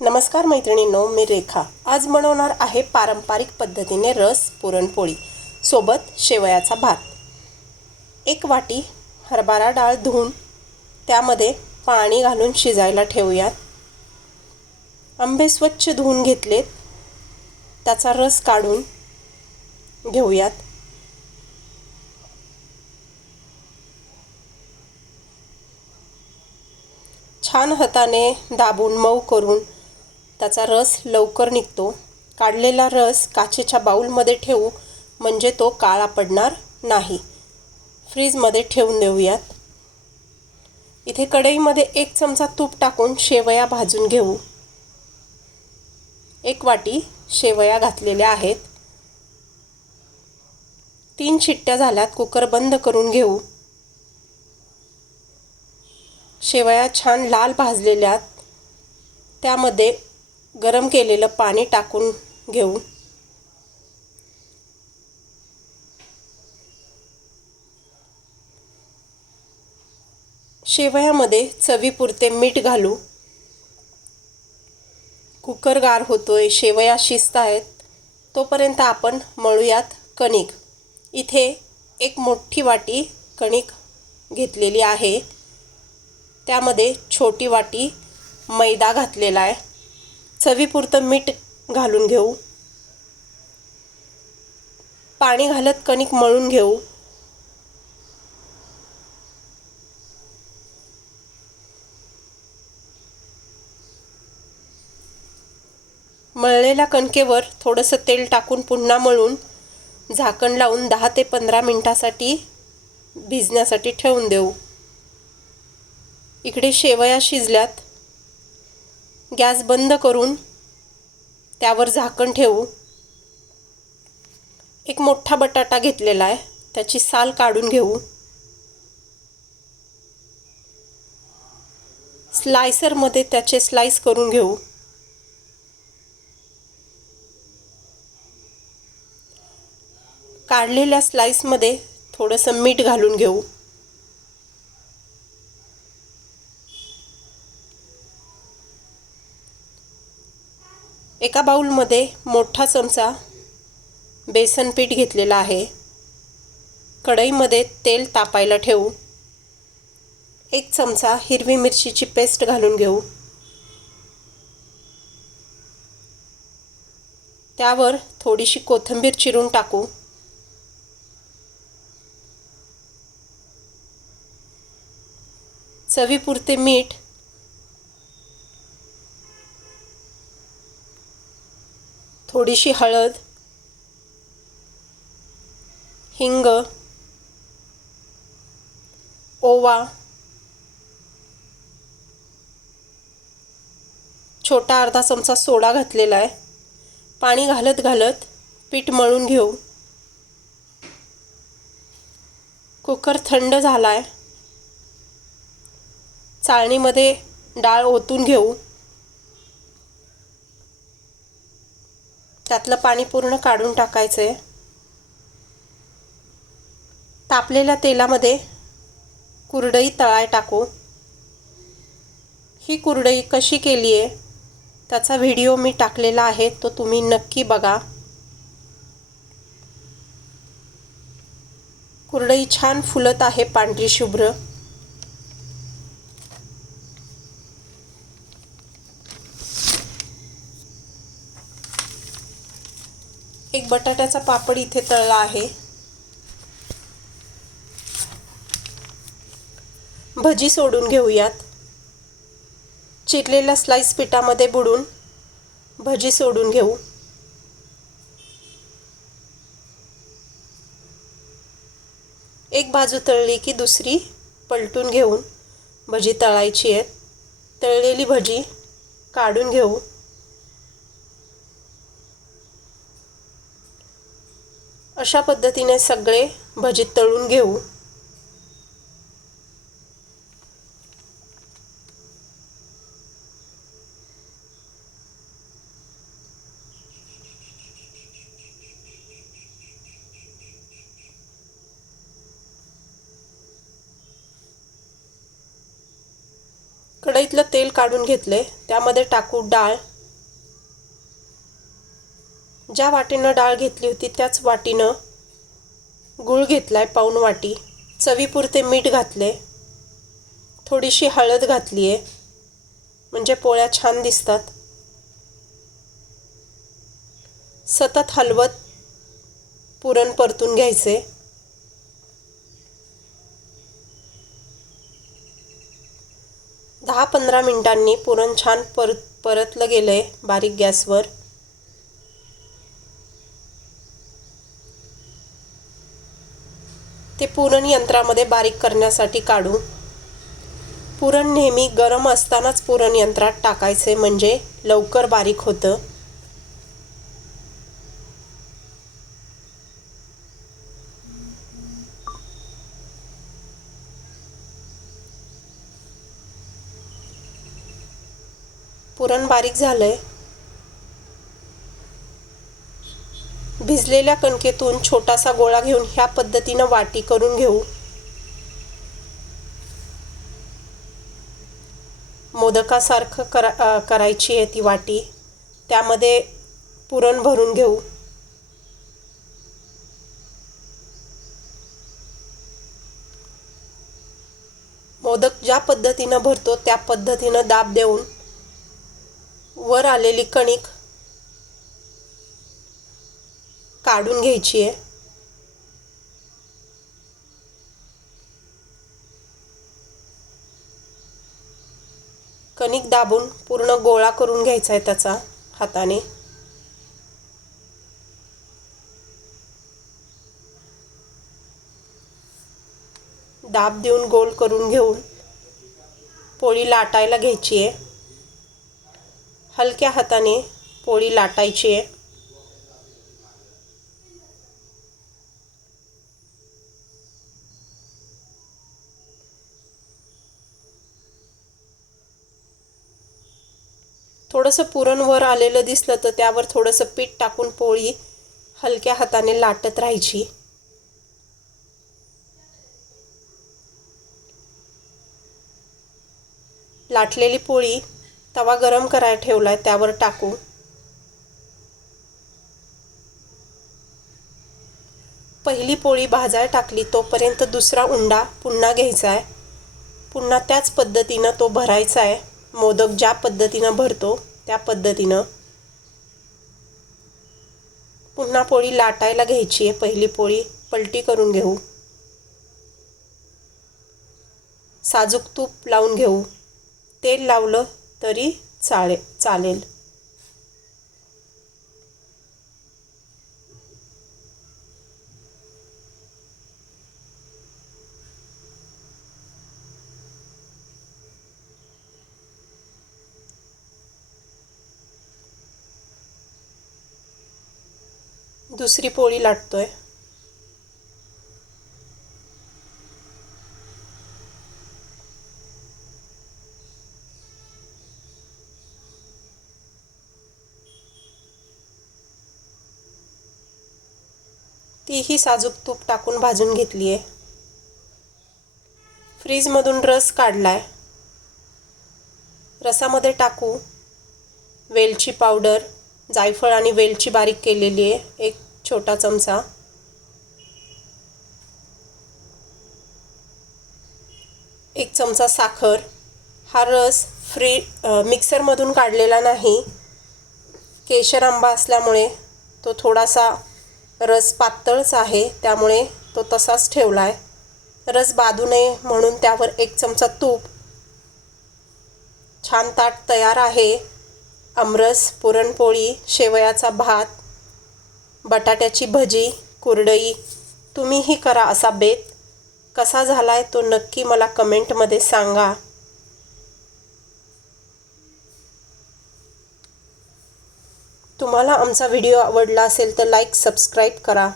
नमस्कार मैत्रिणींनो, मी रेखा आज बनवणार आहे पारंपरिक पद्धतीने रस पुरणपोळी सोबत शेवयाचा भात। एक वाटी हरभरा डाळ धुवून त्यामध्ये पाणी घालून शिजायला ठेवूयात। आंबे स्वच्छ धुवून घेतलेत, त्याचा रस काढून घेऊयात। छान हाताने दाबून मऊ करून त्याचा रस लवकर निघतो। काढलेला रस काचेच्या बाउलमध्ये ठेवू म्हणजे तो काळा पडणार नाही। फ्रीजमध्ये ठेवून देऊयात। इथे कढईमध्ये 1 चमचा तूप टाकून शेवया भाजून घेऊ। 1 वाटी शेवया घातलेल्या आहेत। 3 शिट्ट्या झाल्यात, कुकर बंद करून घेऊ। शेवया छान लाल भाजलेल्यात, त्यामध्ये गरम केलेलं पाणी टाकून घेऊ। शेवयामध्ये चवीपुरते मीठ घालू। कुकर गार होतोय, शेवया शिजत आहेत, तोपर्यंत आपण मळूयात कणिक। इथे 1 मोठी वाटी कणिक घेतलेली आहे, त्यामध्ये छोटी वाटी मैदा घातलेला आहे। चवीपुरतं मीठ घालून घेऊ। पाणी घालत कणिक मळून घेऊ। मळलेल्या कणकेवर थोडंसं तेल टाकून पुन्हा मळून झाकण लावून 10 ते 15 मिनिटांसाठी भिजण्यासाठी ठेवून देऊ। इकडे शेवया शिजल्यात, गॅस बंद करून त्यावर झाकण ठेवू। 1 मोठा बटाटा घेतलेला आहे, त्याची साल काढून घेऊ। स्लायसरमध्ये त्याचे स्लाइस करून घेऊ। काढलेल्या स्लाइसमध्ये थोडंसं मीठ घालून घेऊ। एका बाउलमध्ये मोठा चमचा बेसन पीठ घेतलेला आहे। कढईमध्ये तेल तापायला ठेवू। 1 चमचा हिरवी मिरचीची पेस्ट घालून घेऊ। त्यावर थोडीशी कोथिंबीर चिरून टाकू। चवीपुरते मीठ, थोडीशी हळद, हिंग, ओवा, छोटा अर्धा चमचा सोडा घातलेला आहे। पाणी घालत घालत पीठ मळून घेऊ। कुकर थंड झालाय, चाळणीमध्ये डाळ ओतून घेऊ। त्यातलं पाणी पूर्ण काढून टाकायचंय। तापलेल्या तेलामध्ये कुरडई तळाय टाकू। ही कुरडई कशी केली आहे त्याचा व्हिडिओ मी टाकलेला आहे, तो तुम्ही नक्की बघा। कुरडई छान फुलत आहे, पांढरी शुभ्र। एक बटाट्याचा पापड इथे तळला आहे। भजी सोडून घेऊयात। चिरलेल्या स्लाइस पिठामध्ये बुडून भजी सोडून घेऊ। एक बाजू तळली की दुसरी पलटून घेऊन भजी तळायची आहे। तळलेली भजी काढून घेऊ। अशा पद्धतीने सगळे भजी तळून घेऊ। कढईतलं तेल काढून घेतले, त्यामध्ये टाकू डाळ, ज्या वाटीनं डाळ घेतली होती त्याच वाटीनं गूळ घेतलाय, पाऊण वाटी. चवीपुरते मीठ घातले. थोडीशी हळद घातली आहे, म्हणजे पोळ्या छान दिसतात. सतत हलवत पुरण परतून घ्यायचे. दहा 15 मिनिटांनी पुरण छान परतलं गेलंय बारीक गॅसवर. ते पुरण यंत्रामध्ये बारीक करण्यासाठी काढू. पुरण नेहमी गरम असतानाच पुरण यंत्रात टाकायचे, म्हणजे लवकर बारीक होतं. पुरण बारीक झालंय. भिजलेल्या कणकेतून छोटासा गोळा घेऊन ह्या पद्धतीनं वाटी करून घेऊ. मोदकासारखं करायची आहे ती वाटी. त्यामध्ये पुरण भरून घेऊ. मोदक ज्या पद्धतीनं भरतो त्या पद्धतीनं दाब देऊन वर आलेली कणिक काढून घ्यायची आहे. कणिक दाबून पूर्ण गोळा करून घ्यायचा आहे त्याचा हाताने. दाब देऊन गोल करून घेऊन पोळी लाटायला घ्यायची आहे. हलक्या हाताने पोळी लाटायची आहे. थोडंसं पुरण वर आलेलं दिसलं तर त्यावर थोडंसं पीठ टाकून पोळी हलक्या हाताने लाटत राहायची. लाटलेली पोळी तवा गरम करायला ठेवलाय त्यावर टाकू. पहिली पोळी भाजायला टाकली तोपर्यंत दुसरा उंडा पुन्हा घ्यायचा आहे. पुन्हा त्याच पद्धतीनं तो भरायचा आहे. मोदक ज्या पद्धतीनं भरतो त्या पद्धतीनं. पुन्हा पोळी लाटायला घ्यायची आहे. पहिली पोळी पलटी करून घेऊ. साजूक तूप लावून घेऊ. तेल लावलं तरी चालेल. दुसरी पोळी लाटतोय. तीही साजूक तूप टाकून भाजून घेतली आहे. फ्रीजमधून रस काढलाय. रसामध्ये टाकू वेलची पावडर, जायफळ आणि वेलची बारीक केलेली आहे, 1 छोटा चमचा. एक चमचा साखर. हा रस मिक्सरमधून काढलेला नाही. केशर आंबा असल्यामुळे तो थोडासा रस पातळच आहे, त्यामुळे तो तसाच ठेवला आहे. रस बाधू नये म्हणून त्यावर 1 चमचा तूप. छान ताट तयार आहे. आमरस, पुरणपोळी, शेवयाचा भात, बटाट्याची भजी, कुरडई. तुम्हीही करा असा बेत. कसा झालाय तो नक्की मला कमेंटमध्ये सांगा. तुम्हाला आमचा व्हिडिओ आवडला असेल तर लाईक, सबस्क्राईब करा.